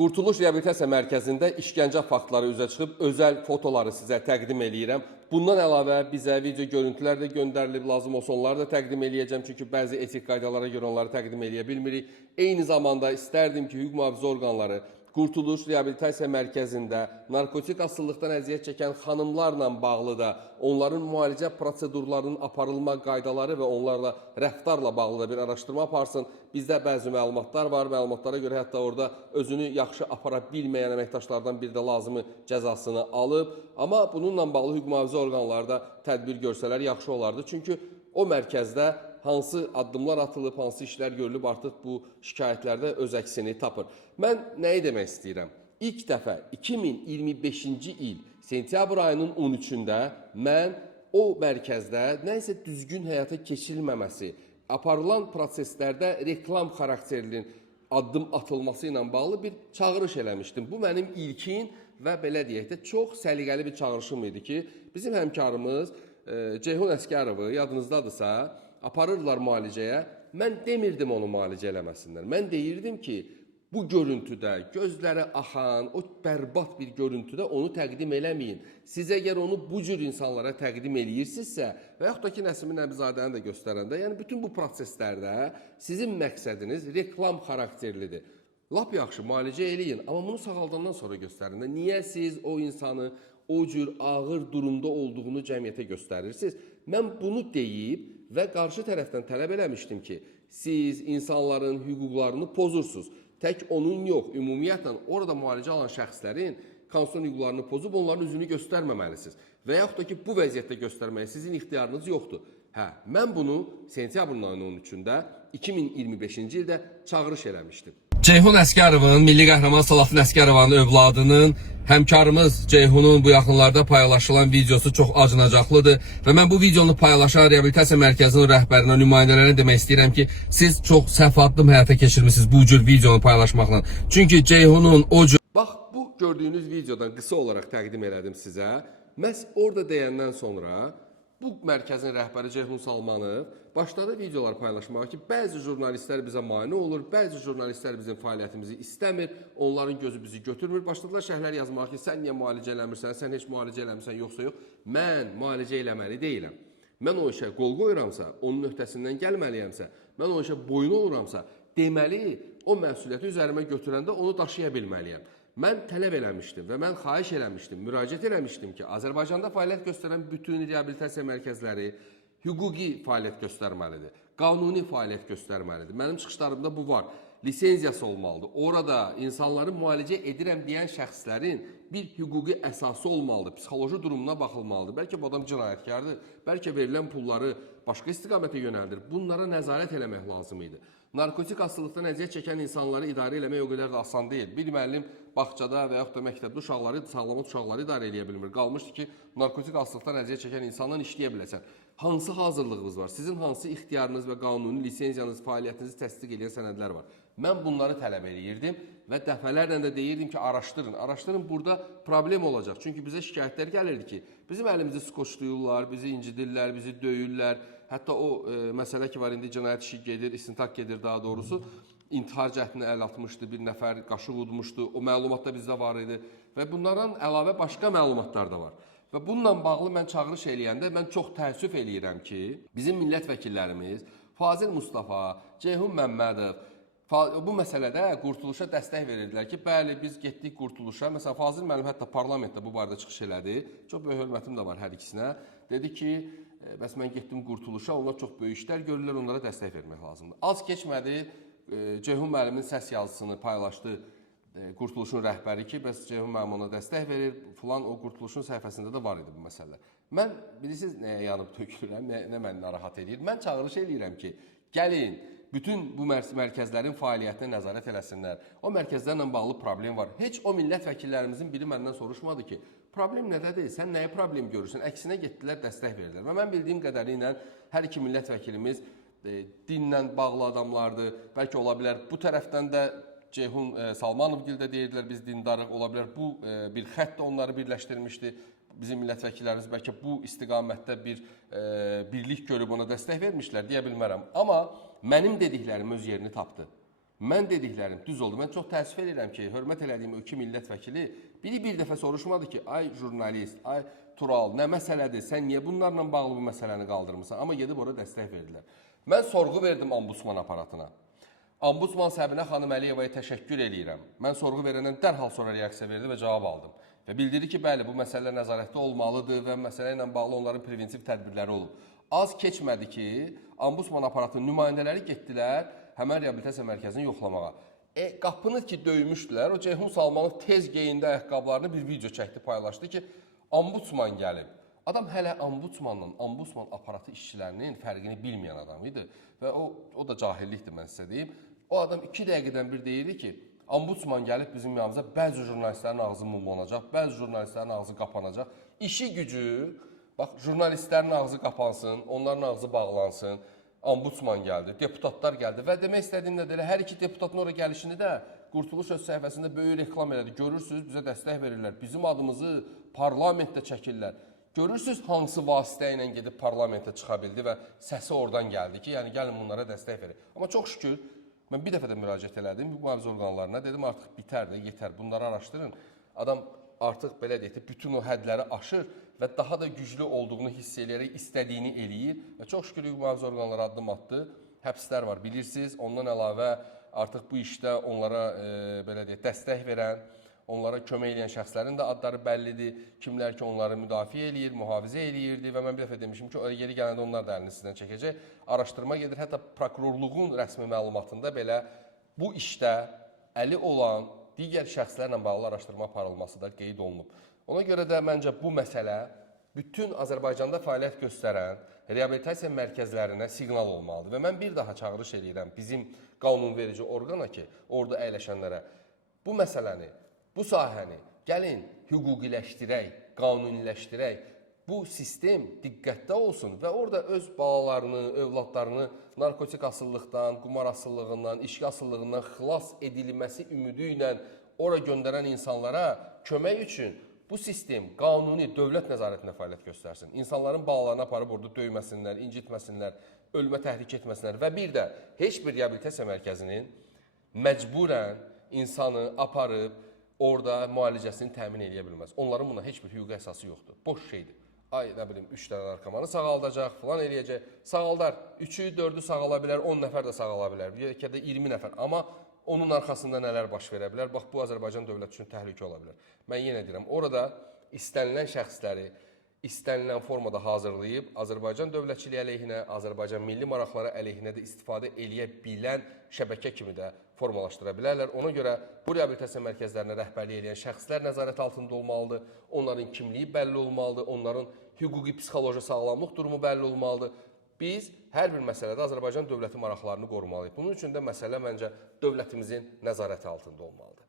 Qurtuluş Reabilitasiya Mərkəzində işgəncə faktları üzə çıxıb, özəl fotoları sizə təqdim eləyirəm. Bundan əlavə bizə video görüntülər də göndərilib, lazım olsa onları da təqdim eləyəcəm. Çünki bəzi etik qaydalara görə onları təqdim eləyə bilmirik. Eyni zamanda istərdim ki, hüquq mühafizə orqanları Qurtuluş Reabilitasiya Mərkəzində narkotik asılılıqdan əziyyət çəkən xanımlarla bağlı da onların müalicə prosedurlarının aparılma qaydaları və onlarla rəftarla bağlı da bir araşdırma aparsın. Bizdə bəzi məlumatlar var. Məlumatlara görə hətta orada özünü yaxşı apara bilməyən əməkdaşlardan biri də lazımı cəzasını alıb. Amma bununla bağlı hüquq mühafizə orqanları da tədbir görsələr yaxşı olardı. Çünki o mərkəzdə hansı addımlar atılıb, hansı işlər görülüb, artıq bu şikayətlərdə öz əksini tapır. Mən nəyi demək istəyirəm? İlk dəfə 2025-ci il sentyabr ayının 13-də mən o mərkəzdə nəyisə düzgün həyata keçirilməməsi, aparılan proseslərdə reklam xarakterli addım atılması ilə bağlı bir çağırış eləmişdim. Bu mənim ilkin və belə deyək də çox səliqəli bir çağırışım idi ki, bizim həmkarımız Ceyhun Əskərovu, yadınızdadırsa, aparırlar müalicəyə. Mən demirdim onu müalicə eləməsinlər. Mən deyirdim ki, bu görüntüdə, gözləri axan, o bərbad bir görüntüdə onu təqdim eləməyin. Siz əgər onu bu cür insanlara təqdim eləyirsinizsə və yaxud da ki, Nəsimi Nəbizadəni də göstərəndə, yəni bütün bu proseslərdə sizin məqsədiniz reklam xarakterlidir. Lap yaxşı, müalicə eləyin, amma bunu sağaldandan sonra göstərin. Niyə siz o insanı o cür ağır durumda olduğunu cəmiyyətə göstərirsiniz? Mən bunu deyib və qarşı tərəfdən tələb eləmişdim ki, siz insanların hüquqlarını pozursunuz. Tək onun yox, ümumiyyətlə orada müalicə alan şəxslərin konstitusiyon hüquqlarını pozub onların üzünü göstərməməlisiniz. Və yaxud da ki, bu vəziyyətdə göstərməyə sizin ixtiyarınız yoxdur. Mən bunu sentyabrın ayının 13-də 2025-ci ildə çağırış eləmişdim. Ceyhun Əskərovun, milli qəhrəman Salatin Əskərovanın övladının həmkarımız Ceyhunun bu yaxınlarda paylaşılan videosu çox acınacaqlıdır və mən bu videonu paylaşan reabilitasiya mərkəzinin rəhbərinə, nümayəndələrinə demək istəyirəm ki, siz çox səhv addım həyata keçirmişsiniz bu cür videonu paylaşmaqla. Çünki Ceyhunun o cür... Bax, bu gördüyünüz videodan qısa olaraq təqdim elədim sizə. Məhz orada deyəndən sonra bu mərkəzin rəhbəri Ceyhun Salmanov başladı videolar paylaşmağa ki, bəzi jurnalistlər bizə mane olur, bəzi jurnalistlər bizim fəaliyyətimizi istəmir, onların gözü bizi götürmür. Başladılar şərhlər yazmağa ki, sən niyə müalicə eləmirsən, sən heç müalicə eləmirsən, yoxsa yox. Mən müalicə eləməli deyiləm. Mən o işə qol qoyuramsa, onun öhdəsindən gəlməliyəmsə, mən o işə boyun oluramsa, deməli, o məsuliyyəti üzərimə götürəndə onu daşıya bilməliyəm. Mən tələb eləmişdim və mən xahiş eləmişdim, müraciət eləmişdim ki, Azərbaycanda fəaliyyət göstərən bütün reabilitasiya mərkəzləri hüquqi fəaliyyət göstərməlidir, qanuni fəaliyyət göstərməlidir. Mənim çıxışlarımda bu var. Lisenziyası olmalıdır. Orada insanları müalicə edirəm deyən şəxslərin bir hüquqi əsası olmalıdır, psixoloji durumuna baxılmalıdır. Bəlkə bu adam cinayətkardır, bəlkə verilən pulları başqa istiqamətə yönəldir. Bunlara nəzarət eləmək lazım idi. Narkotik asılılıqdan əziyyət çəkən insanları idarə eləmək o qədər də asan deyil. Bir müəllim bağçada və yaxud da məktəbdə uşaqları, sağlamat uşaqları idarə eləyə bilmir. Qalmışdı ki, narkotik asılılıqdan əziyyət çəkən insanla işləyə biləsən. Hansı hazırlığınız var? Sizin hansı ixtiyarınız və qanuni lisenziyanız, fəaliyyətinizi təsdiq edən sənədlər var? Mən bunları tələb eləyirdim və dəfələrlə də deyirdim ki, araşdırın. Araşdırın, burada problem olacaq. Çünki bizə şikayətlər gəlirdi ki, bizim əlimizi skoçlayırlar, bizi incidirlər, bizi döyürlər. Hətta o məsələ ki var, indi cinayət işi gedir, istintaq gedir daha doğrusu. İntihar cəhdinə əl atmışdı, bir nəfər qaşıq udmuşdu. O məlumat da bizdə var idi. Və bunlardan əlavə başqa məlumatlar da var. Və bununla bağlı mən çağırış eləyəndə mən çox təəssüf eləyirəm ki, bizim millət vəkillərimiz Fazil Mustafa, Ceyhun Məmmədov bu məsələdə Qurtuluşa dəstək verirdilər ki, bəli, biz getdik Qurtuluşa. Məsələn, Fazil müəllim hətta parlamentdə bu barədə çıxış elədi. Çox böyük hörmətim də var hər ikisinə. Dedi ki, bəs mən getdim Qurtuluşa, onlar çox böyük işlər görürlər, onlara dəstək vermək lazımdır. Az keçmədi, Ceyhun müəllimin səs yazısını paylaşdı Qurtuluşun rəhbəri ki, bəs Ceyhun müəllim ona dəstək verir, filan o Qurtuluşun səhifəsində də var idi bu məsələ. Mən, bilirsiniz, nəyə yanıb tökülürəm, nə məni narahat edir? Mən çağırış eləyirəm ki, gəlin, bütün bu mərkəzlərin fəaliyyətinə nəzarət eləsinlər. O mərkəzlərlə bağlı problem var. Heç o millət vəkillərimizin biri məndən soruşmadı ki, problem nədədir, sən nəyə problem görürsən? Əksinə getdilər, dəstək verdilər. Və mən bildiyim qədəri ilə hər iki millət vəkilimiz dinlə bağlı adamlardır. Bəlkə ola bilər, bu tərəfdən də Ceyhun Salmanovgil də deyirdilər, biz dindarıq, ola bilər, bu bir xətt də onları birləşdirmişdi. Bizim millət vəkillərimiz bəlkə bu istiqamətdə bir birlik görüb ona dəstək vermişlər, deyə bilmərəm. Amma mənim dediklərim öz yerini tapdı. Mən dediklərim düz oldu. Mən çox təəssüf edirəm ki, hörmət elədiyim o iki millət vəkili biri bir dəfə soruşmadı ki, ay jurnalist, ay Tural, nə məsələdir? Sən niyə bunlarla bağlı bu məsələni qaldırmısan? Amma gedib ora dəstək verdilər. Mən sorğu verdim ombudsman aparatına. Ombudsman Səbinə xanım Əliyevaya təşəkkür eləyirəm. Mən sorğu verəndən dərhal sonra reaksiya verdi və cavab aldım. Və bildirdi ki, bəli, bu məsələlər nəzarətdə olmalıdır və məsələ ilə bağlı onların preventiv tədbirləri olub. Az keçmədi ki, ombudsman aparatının nümayəndələri getdilər həmən reabilitasiya mərkəzini yoxlamağa. Qapını ki döymüşdülər, o Ceyhun Salmanov tez geyindi ayaqqabılarını bir video çəkdi, paylaşdı ki, ombudsman gəlib. Adam hələ ombudsmanla, ombudsman aparatı işçilərinin fərqini bilməyən adam idi və o da cahillikdir, mən sizə deyim. O adam 2 dəqiqədən bir deyirdi ki, ombudsman gəlib bizim yanımıza, bəzi jurnalistlərin ağzı mumlanacaq, bəzi jurnalistlərin ağzı qapanacaq. İşi gücü, bax, jurnalistlərin ağzı qapansın, onların ağzı bağlansın, ombudsman gəldi, deputatlar gəldi və demək istədiyim nədir, hər iki deputatın oraya gəlişini də Qurtuluş öz səhifəsində böyük reklam elədi. Görürsünüz, bizə dəstək verirlər, bizim adımızı parlamentdə çəkirlər. Görürsünüz, hansı vasitə ilə gedib parlamentə çıxa bildi və səsi oradan gəldi ki, yəni gəlin bunlara dəstək verin. Amma çox şükür, mən bir dəfə də müraciət elədim mühafizə orqanlarına, dedim artıq bitər də, yetər, bunları araşdırın. Adam artıq belə deyək, bütün o hədləri aşır və daha da güclü olduğunu hiss eləyərək istədiyini eləyir və çox şükür mühafizə orqanları addım atdı. Həbslər var, bilirsiniz. Ondan əlavə artıq bu işdə onlara belə deyək, dəstək verən, onlara kömək edən şəxslərin də adları bəllidir. Kimlər ki, onları müdafiə eləyir, mühafizə eləyirdi və mən bir dəfə demişim ki, yeri gələndə onlar da əlini sizdən çəkəcək. Araşdırma gedir, hətta prokurorluğun rəsmi məlumatında belə bu işdə əli olan digər şəxslərlə bağlı araşdırma aparılması da qeyd olunub. Ona görə də məncə bu məsələ bütün Azərbaycanda fəaliyyət göstərən reabilitasiya mərkəzlərinə siqnal olmalıdır. Və mən bir daha çağırış edirəm bizim qanunverici orqana ki, orada əyləşənlərə bu məsələni, bu sahəni gəlin hüquqiləşdirək, qanuniləşdirək, bu sistem diqqətdə olsun və orada öz balalarını, övladlarını narkotik asıllıqdan, qumar asıllığından, içki asıllığından xilas edilməsi ümidi ilə ora göndərən insanlara kömək üçün bu sistem qanuni dövlət nəzarətində fəaliyyət göstərsin. İnsanların balalarını aparıb orada döyməsinlər, incitməsinlər, ölümə təhrik etməsinlər və bir də heç bir reabilitasiya mərkəzinin məcburən insanı aparıb orada müalicəsini təmin edə bilməz. Onların buna heç bir hüquqi əsası yoxdur. Boş şeydir. Ay, nə bilim, 3 dənə narkomanı sağaldacaq, falan eləyəcək. Sağaldar, 3-ü, 4-ü sağala bilər, 10 nəfər də sağala bilər, ya da 20 nəfər. Amma onun arxasında nələr baş verə bilər? Bax, bu Azərbaycan dövləti üçün təhlükə ola bilər. Mən yenə deyirəm, orada istənilən şəxsləri istənilən formada hazırlayıb Azərbaycan dövlətçiliyi əleyhinə, Azərbaycan milli maraqları əleyhinə də istifadə eləyə bilən şəbəkə kimi də formalaşdıra bilərlər. Ona görə bu reabilitasiya mərkəzlərinə rəhbərlik edən şəxslər nəzarət altında olmalıdır, onların kimliyi bəlli olmalıdır, onların hüquqi psixoloji sağlamlıq durumu bəlli olmalıdır. Biz hər bir məsələdə Azərbaycan dövləti maraqlarını qorumalıyıq. Bunun üçün də məsələ məncə dövlətimizin nəzarəti altında olmalıdır.